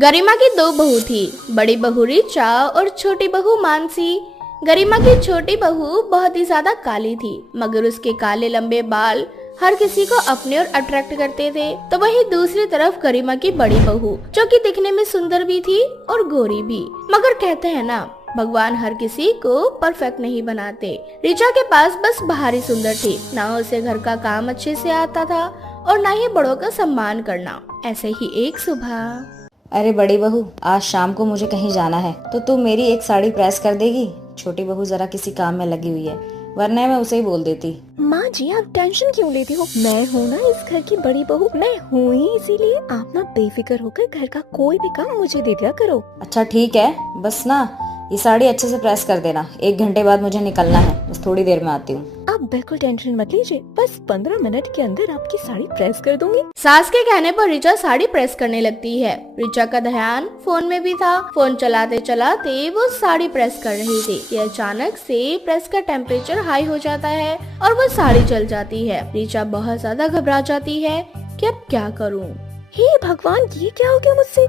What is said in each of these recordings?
गरिमा की दो बहू थी, बड़ी बहू ऋचा और छोटी बहू मानसी। गरिमा की छोटी बहू बहुत ही ज्यादा काली थी, मगर उसके काले लंबे बाल हर किसी को अपने ओर अट्रैक्ट करते थे। तो वहीं दूसरी तरफ गरिमा की बड़ी बहू, जो कि दिखने में सुंदर भी थी और गोरी भी। मगर कहते हैं ना, भगवान हर किसी को परफेक्ट नहीं बनाते। ऋचा के पास बस बाहरी सुंदर थी, ना उसे घर का काम अच्छे से आता था और ना ही बड़ों का सम्मान करना। ऐसे ही एक सुबह, अरे बड़ी बहू, आज शाम को मुझे कहीं जाना है, तो तू मेरी एक साड़ी प्रेस कर देगी? छोटी बहू जरा किसी काम में लगी हुई है, वरना मैं उसे ही बोल देती। माँ जी, आप टेंशन क्यों लेती हो? मैं हूँ ना इस घर की बड़ी बहू, मैं हूँ ही इसीलिए। आप ना बेफिक्र होकर घर का कोई भी काम मुझे दे दिया करो। अच्छा ठीक है, बस ना ये साड़ी अच्छे से प्रेस कर देना। 1 घंटे बाद मुझे निकलना है, बस थोड़ी देर में आती हूँ। आप बिल्कुल टेंशन मत लीजिए, बस 15 मिनट के अंदर आपकी साड़ी प्रेस कर दूंगी। सास के कहने पर ऋचा साड़ी प्रेस करने लगती है। ऋचा का ध्यान फोन में भी था। फोन चलाते चलाते वो साड़ी प्रेस कर रही थी कि अचानक से प्रेस का टेम्परेचर हाई हो जाता है और वो साड़ी जल जाती है। ऋचा बहुत ज्यादा घबरा जाती है कि अब क्या करूँ। हे भगवान, ये क्या हो गया मुझसे?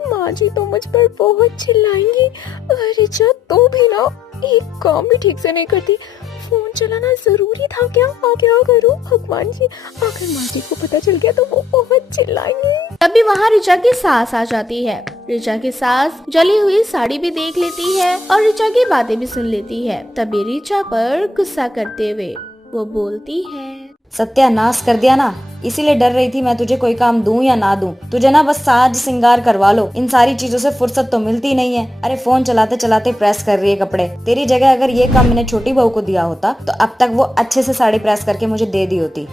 माँ जी तो मुझ पर बहुत चिल्लाएंगी। अरे जा, तू भी ना एक काम भी ठीक से नहीं करती। फोन चलाना जरूरी था क्या? क्या करूँ भगवान जी? अगर माँ जी को पता चल गया तो वो बहुत चिल्लाएंगे। तभी वहाँ ऋचा की सास आ जाती है। ऋचा की सास जली हुई साड़ी भी देख लेती है और ऋचा की बातें भी सुन लेती है। तभी ऋचा पर गुस्सा करते हुए वो बोलती है, सत्यानाश कर दिया ना, इसीलिए डर रही थी मैं तुझे कोई काम दूं या ना दूं। तुझे ना बस साज सिंगार करवा लो, इन सारी चीजों से फुर्सत तो मिलती नहीं है। अरे फोन चलाते चलाते प्रेस कर रही है कपड़े। तेरी जगह अगर ये काम मैंने छोटी बहू को दिया होता तो अब तक वो अच्छे से साड़ी प्रेस करके मुझे दे दी होती।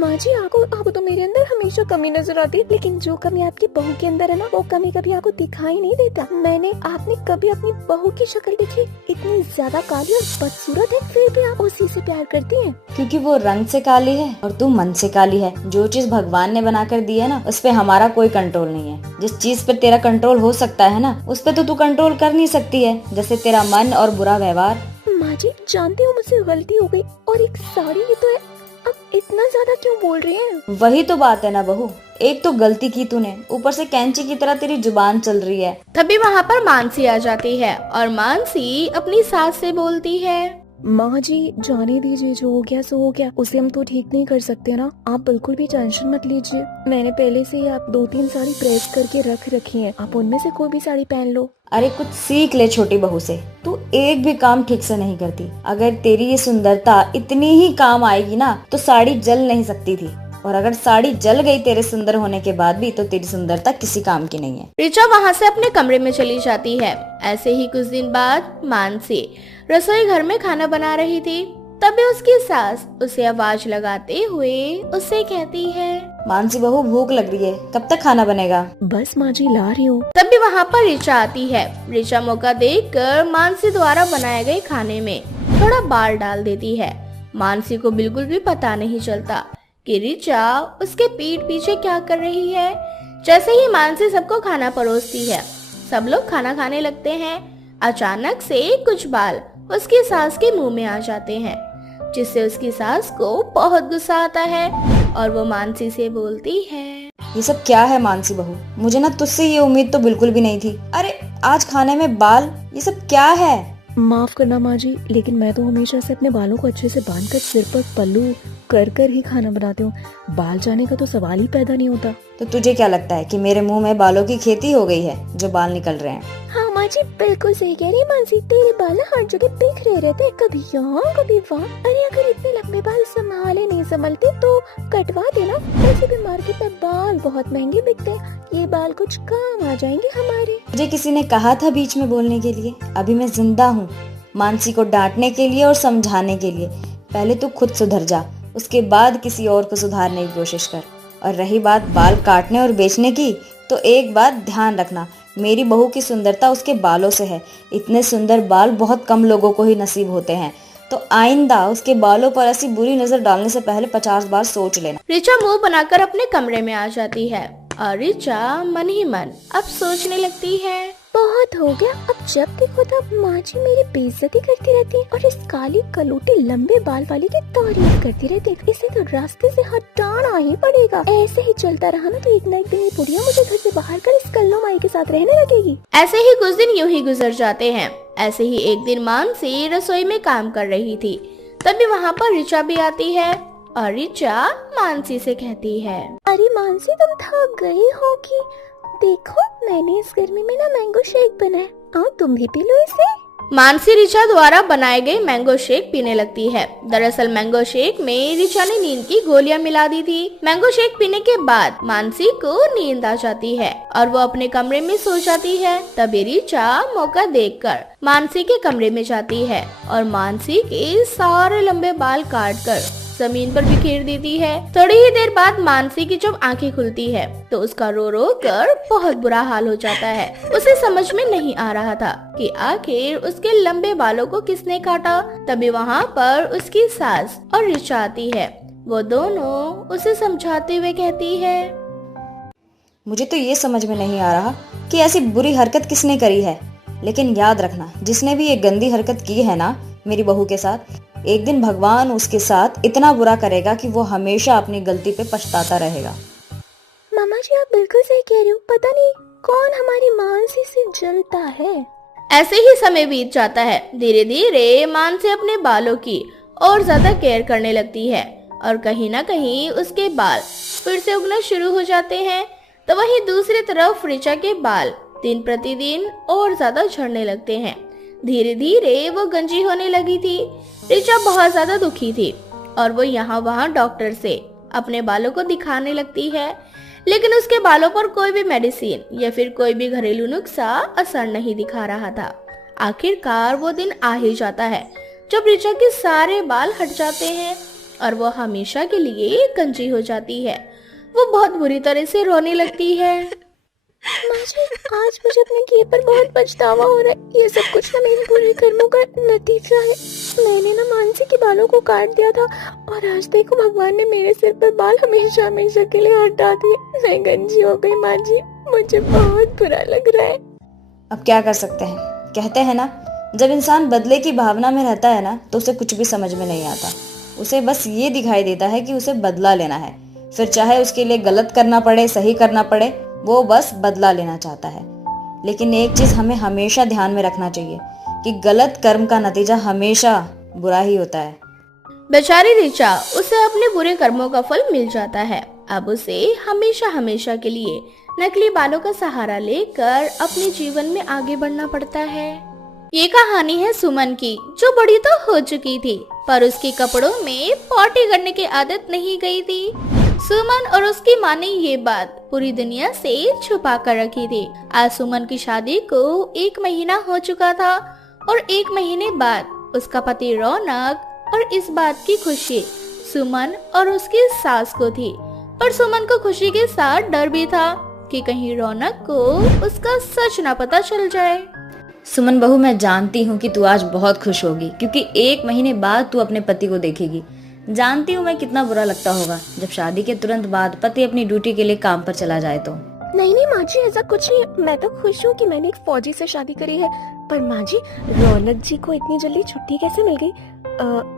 माँ जी, आपको तो मेरे अंदर हमेशा कमी नजर आती है, लेकिन जो कमी आपकी बहू के अंदर है ना, वो कमी कभी आपको दिखाई नहीं देता। आपने कभी अपनी बहू की शक्ल देखी? इतनी ज्यादा काली और बदसूरत है, फिर भी आप उसी से प्यार करती हैं। क्योंकि वो रंग से काली है और तू मन से काली है। जो चीज भगवान ने बना कर दी है ना, उस पे हमारा कोई कंट्रोल नहीं है। जिस चीज पे तेरा कंट्रोल हो सकता है ना, उस पे तो तू कंट्रोल कर नहीं सकती है, जैसे तेरा मन और बुरा व्यवहार। माँ जी, जानते हो मुझसे गलती हो गई, और एक साड़ी भी तो है। अब इतना ज्यादा क्यों बोल रही हैं? वही तो बात है ना बहू, एक तो गलती की तूने, ऊपर से कैंची की तरह तेरी जुबान चल रही है। तभी वहाँ पर मानसी आ जाती है और मानसी अपनी सास से बोलती है, माँ जी जाने दीजिए, जो हो गया सो हो गया, उसे हम तो ठीक नहीं कर सकते ना। आप बिल्कुल भी टेंशन मत लीजिए। मैंने पहले से ही आप 2-3 साड़ी प्रेस करके रख रखी हैं, आप उनमें से कोई भी साड़ी पहन लो। अरे कुछ सीख ले छोटी बहू से, तू एक भी काम ठीक से नहीं करती। अगर तेरी ये सुंदरता इतनी ही काम आएगी ना, तो साड़ी जल नहीं सकती थी। और अगर साड़ी जल गई तेरे सुंदर होने के बाद भी, तो तेरी सुंदरता किसी काम की नहीं है। ऋचा वहाँ से अपने कमरे में चली जाती है। ऐसे ही कुछ दिन बाद मानसी रसोई घर में खाना बना रही थी। तभी उसकी सास उसे आवाज लगाते हुए उससे कहती है, मानसी बहू भूख लग रही है, कब तक खाना बनेगा? बस माँ जी ला रही हूँ। तभी वहाँ पर ऋचा आती है। ऋचा मौका देखकर मानसी द्वारा बनाए गए खाने में थोड़ा बाल डाल देती है। मानसी को बिल्कुल भी पता नहीं चलता कि ऋचा उसके पीठ पीछे क्या कर रही है। जैसे ही मानसी सबको खाना परोसती है, सब लोग खाना खाने लगते हैं। अचानक से कुछ बाल उसकी सास के मुंह में आ जाते हैं, जिससे उसकी सास को बहुत गुस्सा आता है और वो मानसी से बोलती है, ये सब क्या है मानसी बहू? मुझे ना तुझसे ये उम्मीद तो बिल्कुल भी नहीं थी। अरे आज खाने में बाल, ये सब क्या है? माफ करना माँ जी, लेकिन मैं तो हमेशा से अपने बालों को अच्छे से बांधकर सिर पर पल्लू कर ही खाना बनाती हूँ। बाल जाने का तो सवाल ही पैदा नहीं होता। तो तुझे क्या लगता है कि मेरे मुंह में बालों की खेती हो गई है जो बाल निकल रहे हैं? हाँ माँ जी, बिल्कुल सही कह रही है मानसी, तेरे बाल हर जगह बिखरे रहते हैं, कभी यहाँ कभी वहाँ। अरे अगर इतने लंबे बाल संभाले नहीं संभलते तो कटवा देना। वैसे भी मार्केट में बाल बहुत महंगे बिकते हैं, ये बाल कुछ काम आ जाएंगे हमारे। मुझे किसी ने कहा था बीच में बोलने के लिए? अभी मैं जिंदा हूँ मानसी को डांटने के लिए और समझाने के लिए। पहले तू खुद सुधर जा, उसके बाद किसी और को सुधारने की कोशिश कर। और रही बात बाल काटने और बेचने की, तो एक बात ध्यान रखना, मेरी बहू की सुंदरता उसके बालों से है। इतने सुंदर बाल बहुत कम लोगों को ही नसीब होते हैं। तो आइंदा उसके बालों पर ऐसी बुरी नजर डालने से पहले 50 बार सोच लेना। ऋचा मुंह बनाकर अपने कमरे में आ जाती है और ऋचा मन ही मन अब सोचने लगती है, बहुत हो गया, अब जब देखो तब माँ जी मेरी बेइज्जती करती रहती है और इस काली कलूटी लंबे बाल वाली की तारीफ करती रहती है। इसे तो रास्ते से हटाना ही पड़ेगा। ऐसे ही चलता रहा ना तो एक ना एक दिन ये बुढ़िया मुझे घर से बाहर कर इस कल्लो माई के साथ रहने लगेगी। ऐसे ही कुछ दिन यूं ही गुजर जाते हैं। ऐसे ही एक दिन मानसी रसोई में काम कर रही थी, तभी वहाँ पर ऋचा भी आती है और ऋचा मानसी से कहती है, अरे मानसी तुम थक गई होगी, देखो मैंने इस गर्मी में ना मैंगो शेक बनाया, आओ तुम भी पी लो इसे। मानसी ऋचा द्वारा बनाए गए मैंगो शेक पीने लगती है। दरअसल मैंगो शेक में ऋचा ने नींद की गोलियां मिला दी थी। मैंगो शेक पीने के बाद मानसी को नींद आ जाती है और वो अपने कमरे में सो जाती है। तभी ऋचा मौका देखकर मानसी के कमरे में जाती है और मानसी के सारे लंबे बाल काटकर जमीन पर बिखेर देती है। थोड़ी ही देर बाद मानसी की जब आंखें खुलती है तो उसका रो रो कर बहुत बुरा हाल हो जाता है। उसे समझ में नहीं आ रहा था कि आखिर उसके लंबे बालों को किसने काटा। तभी वहाँ पर उसकी सास और ऋचा आती है। वो दोनों उसे समझाते हुए कहती है, मुझे तो ये समझ में नहीं आ रहा कि ऐसी बुरी हरकत किसने करी है, लेकिन याद रखना जिसने भी ये गंदी हरकत की है ना मेरी बहू के साथ, एक दिन भगवान उसके साथ इतना बुरा करेगा कि वो हमेशा अपनी गलती पे पछताता रहेगा। मामा जी आप बिल्कुल सही कह रहे हो, पता नहीं कौन हमारी मानसी से जलता है। ऐसे ही समय बीत जाता है। धीरे धीरे मानसी अपने बालों की और ज्यादा केयर करने लगती है और कहीं ना कहीं उसके बाल फिर से उगना शुरू हो जाते हैं। तो वहीं दूसरी तरफ ऋचा के बाल दिन प्रतिदिन और ज्यादा झड़ने लगते हैं। धीरे धीरे वो गंजी होने लगी थी। ऋचा बहुत ज्यादा दुखी थी और वो यहाँ वहाँ डॉक्टर से अपने बालों को दिखाने लगती है, लेकिन उसके बालों पर कोई भी मेडिसिन या फिर कोई भी घरेलू नुस्खा असर नहीं दिखा रहा था। आखिरकार वो दिन आ ही जाता है जब ऋचा के सारे बाल हट जाते हैं और वो हमेशा के लिए गंजी हो जाती है। वो बहुत बुरी तरह से रोने लगती है। माजी आज मुझे अपने किए पर बहुत पछतावा हो रहा है। ये सब कुछ ना मेरे बुरे कर्मों का नतीजा है। मैंने ना मानसी के बालों को काट दिया था और आज देखो भगवान ने मेरे सिर पर बाल हमेशा हमेशा के लिए हटा दिए। मैं गंजी हो गई माँ जी, मुझे बहुत बुरा लग रहा है। अब क्या कर सकते हैं, कहते हैं ना जब इंसान बदले की भावना में रहता है ना तो उसे कुछ भी समझ में नहीं आता। उसे बस ये दिखाई देता है कि उसे बदला लेना है, फिर चाहे उसके लिए गलत करना पड़े सही करना पड़े, वो बस बदला लेना चाहता है। लेकिन एक चीज हमें हमेशा ध्यान में रखना चाहिए कि गलत कर्म का नतीजा हमेशा बुरा ही होता है। बेचारी ऋचा, उसे अपने बुरे कर्मों का फल मिल जाता है। अब उसे हमेशा हमेशा के लिए नकली बालों का सहारा लेकर अपने जीवन में आगे बढ़ना पड़ता है। ये कहानी है सुमन की, जो बड़ी तो हो चुकी थी पर उसके कपड़ों में पॉटी करने की आदत नहीं गई थी। सुमन और उसकी माँ ने ये बात पूरी दुनिया से छुपा कर रखी थी। आज सुमन की शादी को 1 महीना हो चुका था और 1 महीने बाद उसका पति रौनक और इस बात की खुशी सुमन और उसकी सास को थी। पर सुमन को खुशी के साथ डर भी था कि कहीं रौनक को उसका सच ना पता चल जाए। सुमन बहू, मैं जानती हूँ कि तू आज बहुत खुश होगी क्योंकि 1 महीने बाद तू अपने पति को देखेगी। जानती हूँ मैं कितना बुरा लगता होगा जब शादी के तुरंत बाद पति अपनी ड्यूटी के लिए काम पर चला जाए तो। नहीं माँ जी ऐसा कुछ नहीं, मैं तो खुश हूँ कि मैंने एक फौजी से शादी करी है। पर माँ जी रौनक जी को इतनी जल्दी छुट्टी कैसे मिल गई?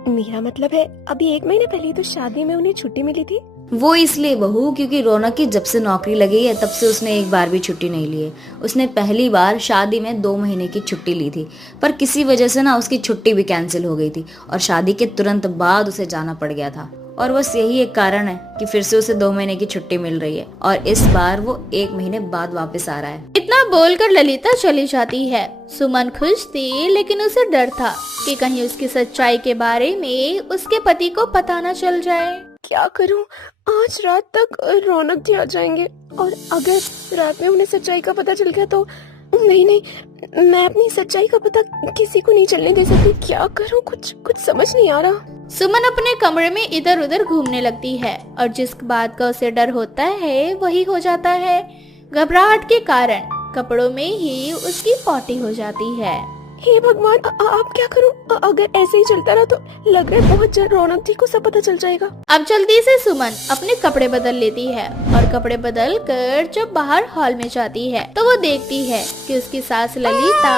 मेरा मतलब है अभी 1 महीने पहले तो शादी में उन्हें छुट्टी मिली थी। वो इसलिए बहू क्योंकि रौनक की जब से नौकरी लगी है तब से उसने एक बार भी छुट्टी नहीं ली है। उसने पहली बार शादी में 2 महीने की छुट्टी ली थी, पर किसी वजह से ना उसकी छुट्टी भी कैंसिल हो गई थी और शादी के तुरंत बाद उसे जाना पड़ गया था। और बस यही एक कारण है कि फिर से उसे 2 महीने की छुट्टी मिल रही है और इस बार वो 1 महीने बाद वापस आ रहा है। इतना बोलकर ललिता चली जाती है। सुमन खुश थी लेकिन उसे डर था कि कहीं उसकी सच्चाई के बारे में उसके पति को पता न चल जाए। क्या करूं? आज रात तक रौनक जी आ जाएंगे और अगर रात में उन्हें सच्चाई का पता चल गया तो नहीं, मैं अपनी सच्चाई का पता किसी को नहीं चलने दे सकती। क्या करूं? कुछ समझ नहीं आ रहा। सुमन अपने कमरे में इधर उधर घूमने लगती है और जिस बात का उसे डर होता है वही हो जाता है। घबराहट के कारण कपड़ों में ही उसकी पॉटी हो जाती है। हे भगवान, अब क्या करूं? अगर ऐसे ही चलता रहा तो लग रहा है बहुत जल्द रौनक जी को सब पता चल जाएगा। अब जल्दी से सुमन अपने कपड़े बदल लेती है और कपड़े बदल कर जब बाहर हॉल में जाती है तो वो देखती है कि उसकी सास ललिता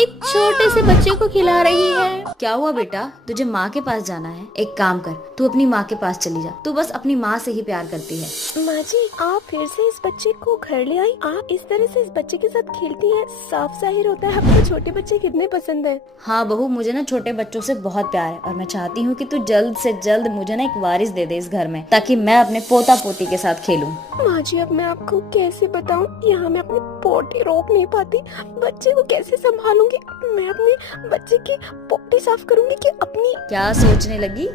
एक छोटे से बच्चे को खिला रही है। क्या हुआ बेटा, तुझे माँ के पास जाना है? एक काम कर, तू अपनी माँ के पास चली जा। तू बस अपनी माँ से ही प्यार करती है। माँ जी, आप फिर से इस बच्चे को घर ले आई। आप इस तरह से इस बच्चे के साथ खेलती हैं, साफ जाहिर होता है आपको छोटे बच्चे कितने पसंद हैं। हाँ बहू, मुझे ना छोटे बच्चों से बहुत प्यार है और मैं चाहती हूँ कि तू जल्द से जल्द मुझे ना एक वारिस दे दे इस घर में, ताकि मैं अपने पोता पोती के साथ खेलूं। माँ जी, अब मैं आपको कैसे बताऊँ, यहाँ मैं अपने पोटी रोक नहीं पाती। बच्चे को कैसे संभालूंगी? मैं अपने बच्चे की पोटी साफ करूंगी कि अपनी? क्या सोचने लगी?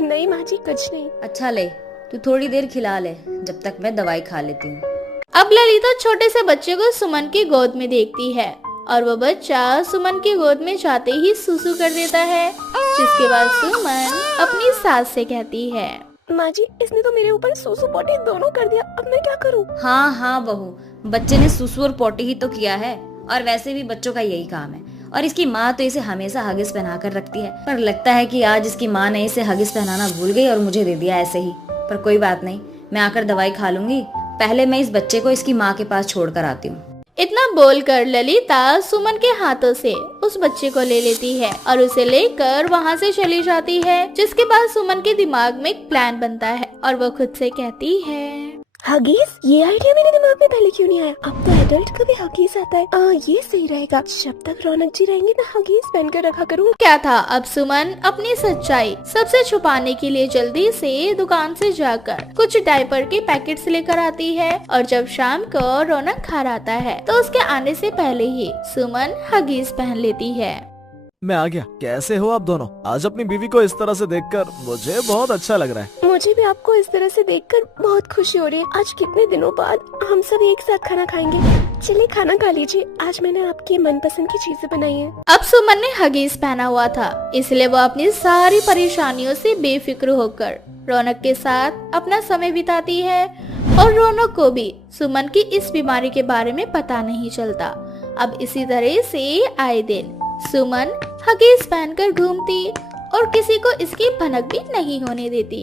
नहीं माँ जी, कुछ नहीं। अच्छा ले, तू थोड़ी देर खिला ले जब तक मैं दवाई खा लेती हूँ। अब ललिता छोटे से बच्चे को सुमन की गोद में देखती है और वो बच्चा सुमन की गोद में जाते ही सुसु कर देता है, जिसके बाद सुमन अपनी सास से कहती है, माँ जी, इसने तो मेरे ऊपर सूसू पोटी दोनों कर दिया, अब मैं क्या करूँ? हाँ हाँ बहू, बच्चे ने सुसु और पोटी ही तो किया है और वैसे भी बच्चों का यही काम है। और इसकी माँ तो इसे हमेशा हगिस पहना कर रखती है, पर लगता है कि आज इसकी माँ ने इसे हगिस पहनाना भूल गई और मुझे दे दिया ऐसे ही। पर कोई बात नहीं, मैं आकर दवाई खा लूंगी। पहले मैं इस बच्चे को इसकी माँ के पास छोड़ कर आती हूँ। इतना बोलकर ललिता सुमन के हाथों से उस बच्चे को ले लेती है और उसे लेकर वहाँ से चली जाती है, जिसके बाद सुमन के दिमाग में एक प्लान बनता है और वो खुद से कहती है, हगीज, ये आइडिया मेरे दिमाग में पहले क्यों नहीं आया? अब तो एडल्ट का भी हगीज आता है। ये सही रहेगा। जब तक रौनक जी रहेंगे ना हगीज पहन कर रखा करूँ। क्या था, अब सुमन अपनी सच्चाई सबसे छुपाने के लिए जल्दी से दुकान से जाकर कुछ डायपर के पैकेट्स लेकर आती है और जब शाम को रौनक घर आता है तो उसके आने से पहले ही सुमन हगीज पहन लेती है। मैं आ गया। कैसे हो आप दोनों? आज अपनी बीवी को इस तरह से देखकर मुझे बहुत अच्छा लग रहा है। मुझे भी आपको इस तरह से देखकर बहुत खुशी हो रही है। आज कितने दिनों बाद हम सब एक साथ खाना खाएंगे। चलिए खाना खा लीजिए, आज मैंने आपकी मनपसंद की चीजें बनाई हैं। अब सुमन ने हगीज पहना हुआ था, इसलिए वो अपनी सारी परेशानियों से बेफिक्र होकर रौनक के साथ अपना समय बिताती है और रौनक को भी सुमन की इस बीमारी के बारे में पता नहीं चलता। अब इसी तरह से आए दिन सुमन हगीज पहनकर घूमती और किसी को इसकी भनक भी नहीं होने देती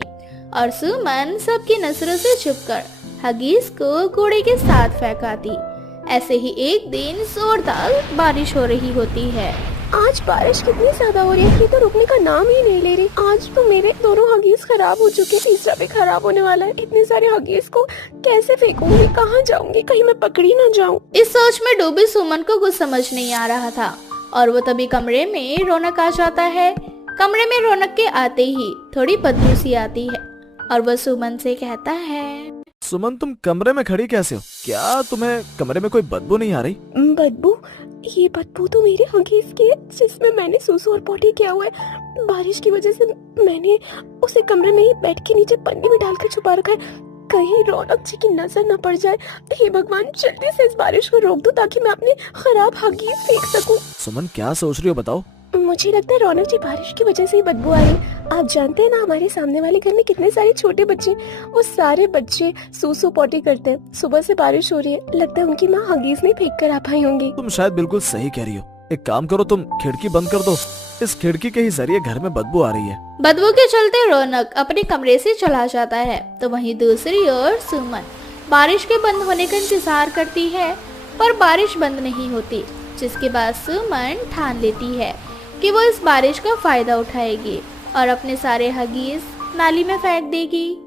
और सुमन सबकी नजरों से छुपकर हगीज को कूड़े के साथ फेंकाती। ऐसे ही एक दिन जोरदार बारिश हो रही होती है। आज बारिश कितनी ज्यादा हो रही है, ये तो रुकने का नाम ही नहीं ले रही। आज तो मेरे दोनों हगीज खराब हो चुके, तीसरा भी खराब होने वाला है। इतने सारे हगीज को कैसे फेंकूंगी, कहाँ जाऊंगी, कहीं मैं पकड़ी ना जाऊं। इस सोच में डूबी सुमन को कुछ समझ नहीं आ रहा था और वो तभी कमरे में रौनक आ जाता है। कमरे में रौनक के आते ही थोड़ी बदबू सी आती है और वो सुमन से कहता है, सुमन, तुम कमरे में खड़ी कैसे हो? क्या तुम्हें कमरे में कोई बदबू नहीं आ रही? बदबू? ये बदबू तो मेरे हगीज की है जिसमें मैंने सूसू और पोटी किया हुआ है। बारिश की वजह से मैंने उसे कमरे में ही बेड के नीचे पन्नी में डालकर छुपा रखा है, कहीं रौनक जी की नजर न पड़ जाए। हे भगवान, जल्दी से इस बारिश को रोक दो ताकि मैं अपने खराब हगीज फेंक सकूं। सुमन, क्या सोच रही हो बताओ? मुझे लगता है रौनक जी बारिश की वजह से ही बदबू आ रही। आप जानते हैं ना हमारे सामने वाले घर में कितने सारे छोटे बच्चे, वो सारे बच्चे सूसू पोटी करते हैं। सुबह से बारिश हो रही है, लगता है उनकी माँ हगीज नहीं फेंक कर आ पाई होंगी। तुम शायद बिल्कुल सही कह रही हो। एक काम करो, तुम खिड़की बंद कर दो। इस खिड़की के ही जरिए घर में बदबू आ रही है। बदबू के चलते रौनक अपने कमरे से चला जाता है तो वहीं दूसरी ओर सुमन बारिश के बंद होने का इंतजार करती है, पर बारिश बंद नहीं होती, जिसके बाद सुमन ठान लेती है कि वो इस बारिश का फायदा उठाएगी और अपने सारे हगीज नाली में फेंक देगी।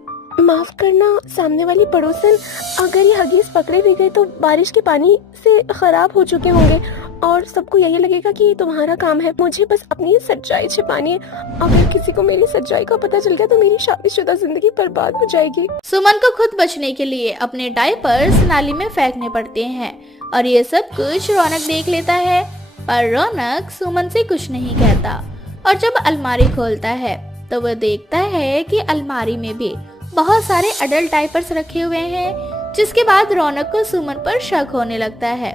माफ करना सामने वाली पड़ोसन, अगर ये हगीज पकड़े भी गए तो बारिश के पानी से खराब हो चुके होंगे और सबको यही लगेगा कि ये तुम्हारा काम है। मुझे बस अपनी सच्चाई छिपानी है। अगर किसी को मेरी सच्चाई का पता चल गया तो मेरी शादीशुदा जिंदगी बर्बाद हो जाएगी। सुमन को खुद बचने के लिए अपने डायपर्स नाली में फेंकने पड़ते हैं और ये सब कुछ रौनक देख लेता है, पर रौनक सुमन से कुछ नहीं कहता और जब अलमारी खोलता है तो वो देखता है कि अलमारी में भी बहुत सारे अडल्ट डायपर्स रखे हुए हैं, जिसके बाद रौनक को सुमन पर शक होने लगता है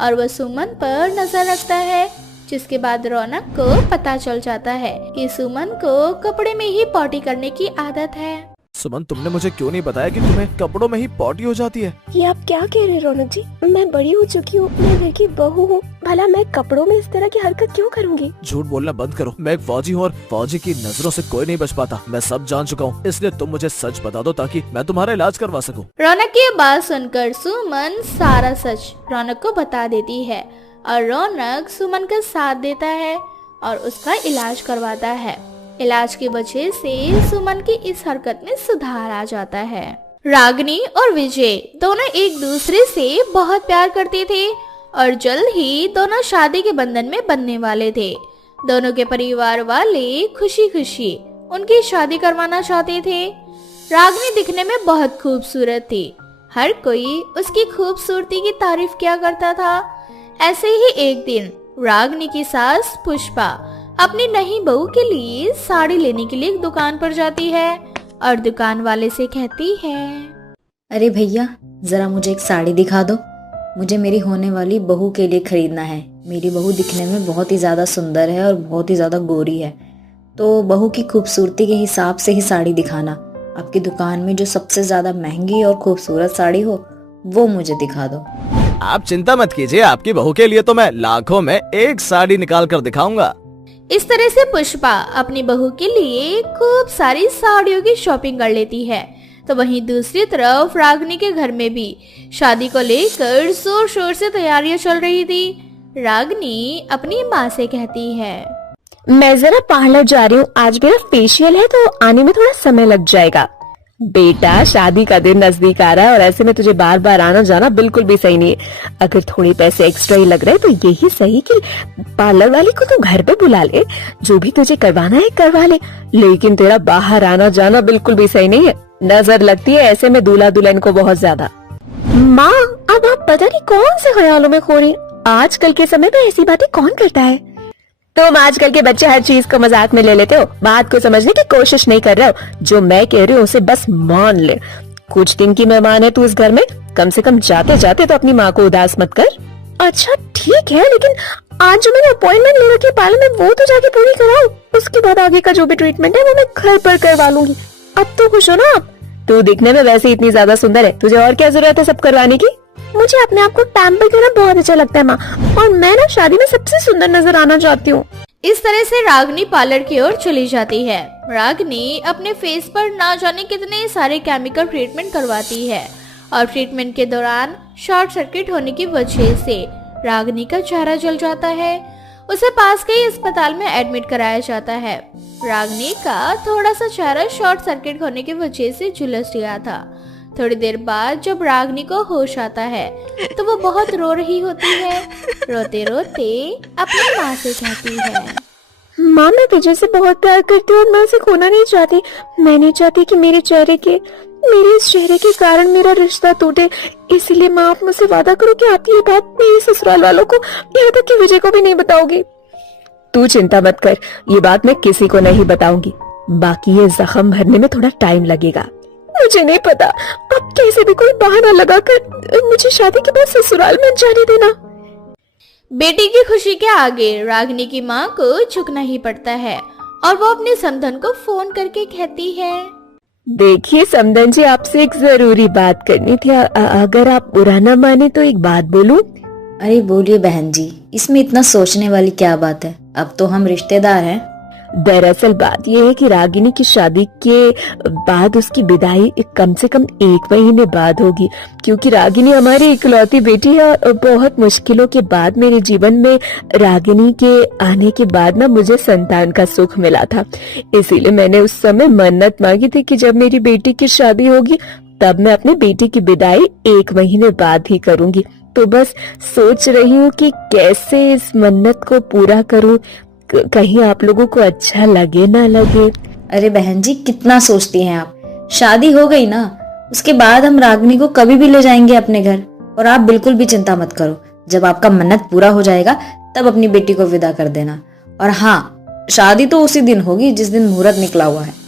और वो सुमन पर नजर रखता है, जिसके बाद रौनक को पता चल जाता है कि सुमन को कपड़े में ही पॉटी करने की आदत है। सुमन, तुमने मुझे क्यों नहीं बताया कि तुम्हें कपड़ों में ही पॉटी हो जाती है? ये आप क्या कह रहे हैं रौनक जी? मैं बड़ी हो चुकी हूँ, मैं घर की बहू हूँ, भला मैं कपड़ों में इस तरह की हरकत क्यों करूँगी? झूठ बोलना बंद करो। मैं एक फौजी हूँ और फौजी की नजरों से कोई नहीं बच पाता। मैं सब जान चुका हूँ, इसलिए तुम मुझे सच बता दो ताकि मैं तुम्हारा इलाज करवा सकूँ। रौनक की बात सुनकर सुमन सारा सच रौनक को बता देती है और रौनक सुमन का साथ देता है और उसका इलाज करवाता है। इलाज की वजह से सुमन की इस हरकत में सुधार आ जाता है। रागिनी और विजय दोनों एक दूसरे से बहुत प्यार करते थे और जल्द ही दोनों शादी के बंधन में बंधने वाले थे। दोनों के परिवार वाले खुशी खुशी उनकी शादी करवाना चाहते थे। रागिनी दिखने में बहुत खूबसूरत थी, हर कोई उसकी खूबसूरती की तारीफ किया करता था। ऐसे ही एक दिन रागिनी की सास पुष्पा अपनी नई बहू के लिए साड़ी लेने के लिए एक दुकान पर जाती है और दुकान वाले से कहती है, अरे भैया जरा मुझे एक साड़ी दिखा दो, मुझे मेरी होने वाली बहू के लिए खरीदना है। मेरी बहू दिखने में बहुत ही ज़्यादा सुंदर है और बहुत ही ज़्यादा गोरी है, तो बहू की खूबसूरती के हिसाब से ही साड़ी दिखाना। आपकी दुकान में जो सबसे ज़्यादा महंगी और खूबसूरत साड़ी हो वो मुझे दिखा दो। आप चिंता मत कीजिए, आपकी बहू के लिए तो मैं लाखों में एक साड़ी निकाल कर दिखाऊंगा। इस तरह से पुष्पा अपनी बहू के लिए खूब सारी साड़ियों की शॉपिंग कर लेती है। तो वहीं दूसरी तरफ रागिनी के घर में भी शादी को लेकर जोर शोर से तैयारियां चल रही थी। रागिनी अपनी माँ से कहती है, मैं जरा पार्लर जा रही हूँ, आज मेरा फेशियल है तो आने में थोड़ा समय लग जाएगा। बेटा शादी का दिन नजदीक आ रहा है और ऐसे में तुझे बार बार आना जाना बिल्कुल भी सही नहीं है। अगर थोड़े पैसे एक्स्ट्रा ही लग रहे हैं तो यही सही कि पार्लर वाली को तू घर पे बुला ले, जो भी तुझे करवाना है करवा ले, लेकिन तेरा बाहर आना जाना बिल्कुल भी सही नहीं है। नजर लगती है ऐसे में दूल्हा दुल्हन को बहुत ज्यादा। माँ अब आप पता नहीं कौन से ख्यालों में खो रही, आजकल के समय में ऐसी बातें कौन करता है? तुम आजकल के बच्चे हर चीज को मजाक में ले लेते हो, बात को समझने की कोशिश नहीं कर रहे हो। जो मैं कह रही हूँ उसे बस मान ले। कुछ दिन की मेहमान है तू इस घर में, कम से कम जाते जाते तो अपनी माँ को उदास मत कर। अच्छा ठीक है, लेकिन आज जो मैंने अपॉइंटमेंट ले रखी है पार्लर में वो तो जाके पूरी कराओ, उसके बाद आगे का जो भी ट्रीटमेंट है वो मैं घर पर करवा लूंगी। अब तो खुश हो ना आप? तू दिखने में वैसे इतनी ज्यादा सुंदर है, तुझे और क्या जरूरत है सब करवाने की? मुझे अपने आप को पैम्पर करना बहुत अच्छा लगता है माँ, और मैं ना शादी में सबसे सुंदर नजर आना चाहती हूँ। इस तरह से रागिनी पार्लर की ओर चली जाती है। रागिनी अपने फेस पर ना जाने कितने सारे केमिकल ट्रीटमेंट करवाती है और ट्रीटमेंट के दौरान शॉर्ट सर्किट होने की वजह से रागिनी का चेहरा जल जाता है। उसे पास के ही अस्पताल में एडमिट कराया जाता है। रागिनी का थोड़ा सा चेहरा शॉर्ट सर्किट होने की वजह से झुलस गया था। थोड़ी देर बाद जब रागिनी को होश आता है तो वो बहुत रो रही होती है। रोते रोते अपनी माँ से कहती है, माँ मैं तुझे से बहुत प्यार करती हूँ और मैं उसे खोना नहीं चाहती। मैं नहीं चाहती कि मेरे इस चेहरे के कारण मेरा रिश्ता टूटे। इसलिए माँ आप मुझसे वादा करो कि आप ये बात मेरे ससुराल वालों को, यहाँ तक कि विजय को भी नहीं बताओगी। तू चिंता मत कर, ये बात मैं किसी को नहीं बताऊंगी। बाकी ये जख्म भरने में थोड़ा टाइम लगेगा। मुझे नहीं पता, अब कैसे भी कोई बहाना लगाकर मुझे शादी के बाद ससुराल में जाने देना। बेटी की खुशी के आगे रागिनी की माँ को झुकना ही पड़ता है और वो अपने समधन को फोन करके कहती है, देखिए समधन जी आपसे एक जरूरी बात करनी थी, अगर आप बुरा न माने तो एक बात बोलूं? अरे बोलिए बहन जी, इसमें इतना सोचने वाली क्या बात है, अब तो हम रिश्तेदार हैं। दरअसल बात यह है कि रागिनी की शादी के बाद उसकी विदाई कम से कम 1 महीने बाद होगी, क्योंकि रागिनी हमारी इकलौती बेटी है और बहुत मुश्किलों के बाद मेरे जीवन में रागिनी के आने के बाद ना मुझे संतान का सुख मिला था। इसीलिए मैंने उस समय मन्नत मांगी थी कि जब मेरी बेटी की शादी होगी तब मैं अपनी बेटी की विदाई 1 महीने बाद ही करूंगी। तो बस सोच रही हूँ कि कैसे इस मन्नत को पूरा करूँ, कहीं आप लोगों को अच्छा लगे ना लगे। अरे बहन जी कितना सोचती हैं आप, शादी हो गई ना उसके बाद हम रागिनी को कभी भी ले जाएंगे अपने घर, और आप बिल्कुल भी चिंता मत करो, जब आपका मन्नत पूरा हो जाएगा तब अपनी बेटी को विदा कर देना। और हाँ, शादी तो उसी दिन होगी जिस दिन मुहूर्त निकला हुआ है।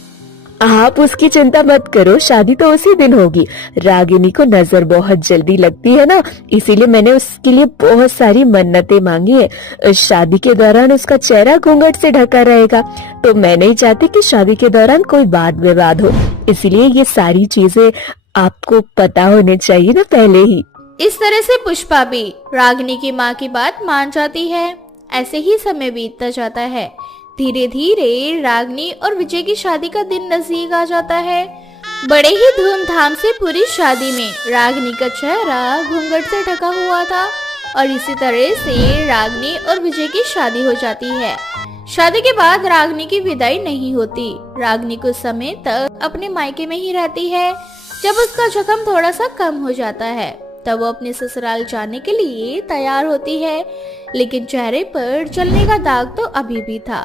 आप उसकी चिंता मत करो, शादी तो उसी दिन होगी। रागिनी को नजर बहुत जल्दी लगती है ना, इसीलिए मैंने उसके लिए बहुत सारी मन्नतें मांगी है। शादी के दौरान उसका चेहरा घूंघट से ढका रहेगा, तो मैं नहीं चाहती कि शादी के दौरान कोई वाद विवाद हो, इसलिए ये सारी चीजें आपको पता होने चाहिए ना पहले ही। इस तरह से पुष्पा भी रागिनी की माँ की बात मान जाती है। ऐसे ही समय बीतता जाता है। धीरे धीरे रागिनी और विजय की शादी का दिन नजदीक आ जाता है। बड़े ही धूमधाम से पूरी शादी में रागिनी का चेहरा घूंघट से ढका हुआ था और इसी तरह से रागिनी और विजय की शादी हो जाती है। शादी के बाद रागिनी की विदाई नहीं होती। रागिनी कुछ समय तक अपने मायके में ही रहती है। जब उसका जख्म थोड़ा सा कम हो जाता है तब वो अपने ससुराल जाने के लिए तैयार होती है, लेकिन चेहरे पर जलने का दाग तो अभी भी था।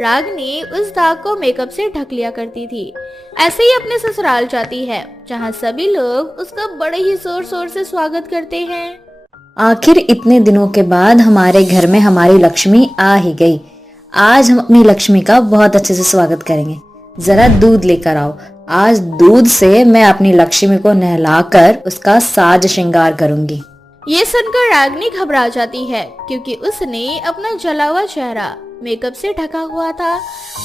रागिनी उस दाग को मेकअप से ढक लिया करती थी। ऐसे ही अपने ससुराल जाती है, जहाँ सभी लोग उसका बड़े ही जोर शोर से स्वागत करते हैं। आखिर इतने दिनों के बाद हमारे घर में हमारी लक्ष्मी आ ही गई। आज हम अपनी लक्ष्मी का बहुत अच्छे से स्वागत करेंगे। जरा दूध लेकर आओ। आज दूध से मैं अपनी लक्ष्मी को नहलाकर उसका साज श्रृंगार करूंगी। ये सुनकर रागिनी घबरा जाती है, क्योंकि उसने अपना जला हुआ चेहरा मेकअप से ढका हुआ था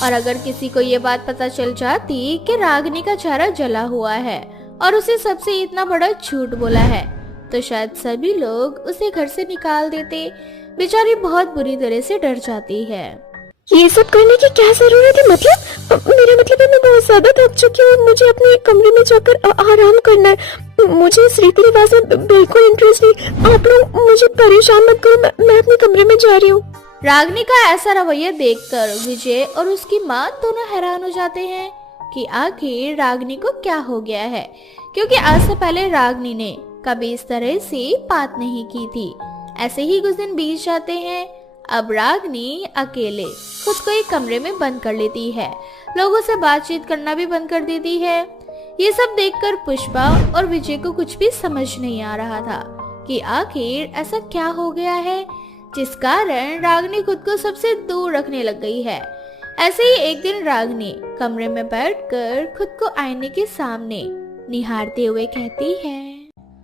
और अगर किसी को ये बात पता चल जाती कि रागिनी का चेहरा जला हुआ है और उसे सबसे इतना बड़ा झूठ बोला है तो शायद सभी लोग उसे घर से निकाल देते। बेचारी बहुत बुरी तरह से डर जाती है। ये सब करने की क्या जरूरत है? मेरा मतलब है मैं बहुत ज्यादा थक चुकी हूँ। मुझे अपने कमरे में जाकर आराम करना है। मुझे इस रीति रिवाज में बिल्कुल इंटरेस्ट नहीं। आप लोग मुझे परेशान मत करो। मैं अपने कमरे में जा रही हूँ। रागिनी का ऐसा रवैया देखकर विजय और उसकी माँ दोनों हैरान हो जाते हैं कि आखिर रागिनी को क्या हो गया है, क्योंकि आज से पहले रागिनी ने कभी इस तरह से बात नहीं की थी। ऐसे ही कुछ दिन बीत जाते हैं। अब रागिनी अकेले खुद को एक कमरे में बंद कर लेती है। लोगों से बातचीत करना भी बंद कर देती है। ये सब देखकर पुष्पा और विजय को कुछ भी समझ नहीं आ रहा था कि आखिर ऐसा क्या हो गया है जिस कारण रागिनी खुद को सबसे दूर रखने लग गई है। ऐसे ही एक दिन रागिनी कमरे में बैठकर खुद को आईने के सामने निहारते हुए कहती है,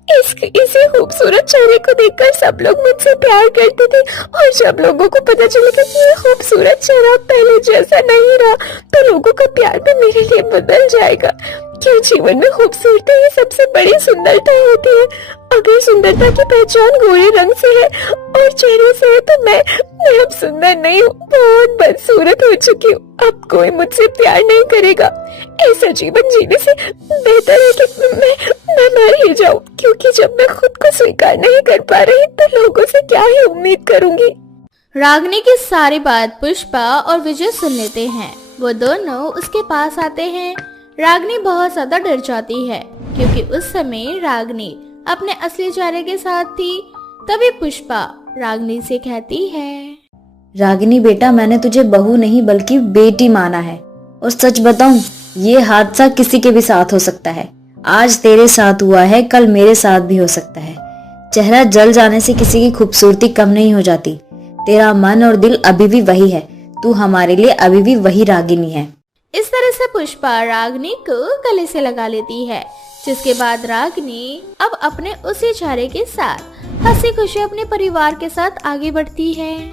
इसी खूबसूरत चेहरे को देखकर सब लोग मुझसे प्यार करते थे और जब लोगों को पता चलेगा कि ये खूबसूरत चेहरा पहले जैसा नहीं रहा तो लोगों का प्यार भी मेरे लिए बदल जाएगा। क्या जीवन में खूबसूरती ही सबसे बड़ी सुंदरता होती है? अगर सुंदरता की पहचान गोरे रंग से है और चेहरे से है तो मैं अब सुंदर नहीं हूँ, बहुत बदसूरत हो चुकी हूँ। अब कोई मुझसे प्यार नहीं करेगा। ऐसा जीवन जीने से बेहतर है कि मैं मर ही जाऊँ, क्योंकि जब मैं खुद को स्वीकार नहीं कर पा रही तो लोगों से क्या ही उम्मीद करूंगी। रागिनी की सारी बात पुष्पा और विजय सुन लेते हैं। वो दोनों उसके पास आते हैं। रागिनी बहुत ज्यादा डर जाती है, क्योंकि उस समय रागिनी अपने असली चेहरे के साथ थी। तभी पुष्पा रागिनी से कहती है, रागिनी बेटा, मैंने तुझे बहू नहीं बल्कि बेटी माना है और सच बताऊं, ये हादसा किसी के भी साथ हो सकता है। आज तेरे साथ हुआ है, कल मेरे साथ भी हो सकता है। चेहरा जल जाने से किसी की खूबसूरती कम नहीं हो जाती। तेरा मन और दिल अभी भी वही है। तू हमारे लिए अभी भी वही रागिनी है। इस तरह से पुष्पा रागिनी को गले से लगा लेती है, जिसके बाद रागिनी अब अपने उसी चेहरे के साथ हंसी खुशी अपने परिवार के साथ आगे बढ़ती है।